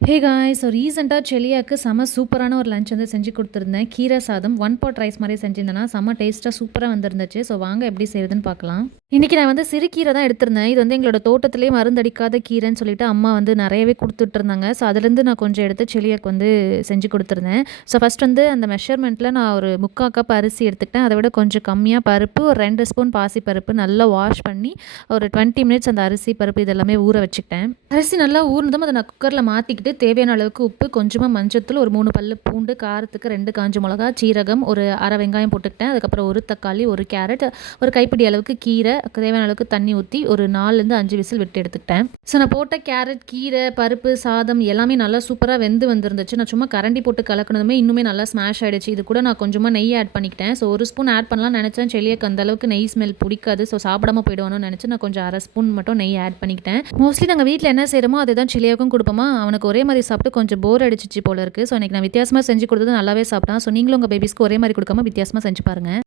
Hey guys! So ரீசென்ட்டா செலியாக்கு செம சூப்பரான ஒரு லஞ்ச் வந்து செஞ்சு குடுத்துருந்தேன். கீரை சாதம், ஒன் பாட் ரைஸ் மாரி செஞ்சிருந்தேனா, செம்ம டேஸ்ட்டா சூப்பரா வந்திருந்துச்சு. ஸோ வாங்க எப்படி செய்றதுன்னு பார்க்கலாம். இன்னைக்கு நான் வந்து சிறுகீரை தான் எடுத்திருந்தேன். இது வந்து எங்களோட தோட்டத்திலேயே மருந்தடிக்காத கீரைன்னு சொல்லிட்டு அம்மா வந்து நெறையவே குடுத்துட்டுருந்தாங்க. ஸோ அதுலேருந்து நான் கொஞ்சம் எடுத்து செலியாக்கு வந்து செஞ்சு குடுத்துருந்தேன். ஸோ ஃபர்ஸ்ட் வந்து அந்த மெஷர்மெண்ட்டில நான் ஒரு 3/4 கப் அரிசி எடுத்துக்கிட்டேன். அத விட கொஞ்சம் கம்மியா பருப்பு, ஒரு 2 ஸ்பூன் பாசிப்பருப்பு நல்லா வாஷ் பண்ணி, ஒரு 20 மினிட்ஸ் அந்த அரிசி, பருப்பு இதெல்லாமே ஊற வச்சுக்கிட்டேன். அரிசி நல்லா ஊறுனதும் அத நான் குக்கர்ல மாத்திக்கிட்டு, தேவையான அளவுக்கு உப்பு, கொஞ்சமா மஞ்சத்தூள், ஒரு 3 பல்லு பூண்டு, காரத்துக்கு 2 காஞ்ச மிளகா, சீரகம், ஒரு 1/2 வெங்காயம் போட்டுக்கிட்டேன். அதுக்கப்புறம் 1 தக்காளி, 1 கேரட், ஒரு கைப்பிடி அளவுக்கு கீரை, தேவையான அளவுக்கு தண்ணி ஊத்தி, ஒரு 4லேருந்து 5 விசில் விட்டு எடுத்துக்கிட்டேன். ஸோ நான் போட்ட கேரட், கீரை, பருப்பு, சாதம் எல்லாமே நல்லா சூப்பரா வெந்து வந்துருந்துச்சு. நான் சும்மா கரண்டி போட்டு கலக்குனதுமே இன்னுமே நல்லா ஸ்மாஷ் ஆயிடுச்சு. இது கூட நான் கொஞ்சமா நெய் ஆட் பண்ணிக்கிட்டேன். ஸோ 1 ஸ்பூன் ஆட் பண்ணலாம்னு நெனச்சேன். செலியாக்கு அந்த அளவுக்கு நெய் ஸ்மெல் புடிக்காது. ஸோ சாப்பிடாம போயிடுவானோன்னு நெனச்சு நான் கொஞ்சம் 1/2 ஸ்பூன் மட்டும் நெய் ஆட் பண்ணிக்கிட்டேன். மோஸ்ட்லி நாங்க வீட்ல என்ன செய்றோமோ, அதே தான் செலியாக்கும் குடுப்போமா, அவனுக்கு ஒரே மாரி சாப்பிட்டு கொஞ்சம் போர் அடிச்சிச்சு போல இருக்கு. ஸோ இன்னைக்கு நான் வித்தியாசமா செஞ்சு குடுத்தது நல்லாவே சாப்பிட்டான். ஸோ நீங்களும் உங்க பேபிஸ்க்கு ஒரே மாரி குடுக்காம வித்தியாசமா செஞ்சு பாருங்க.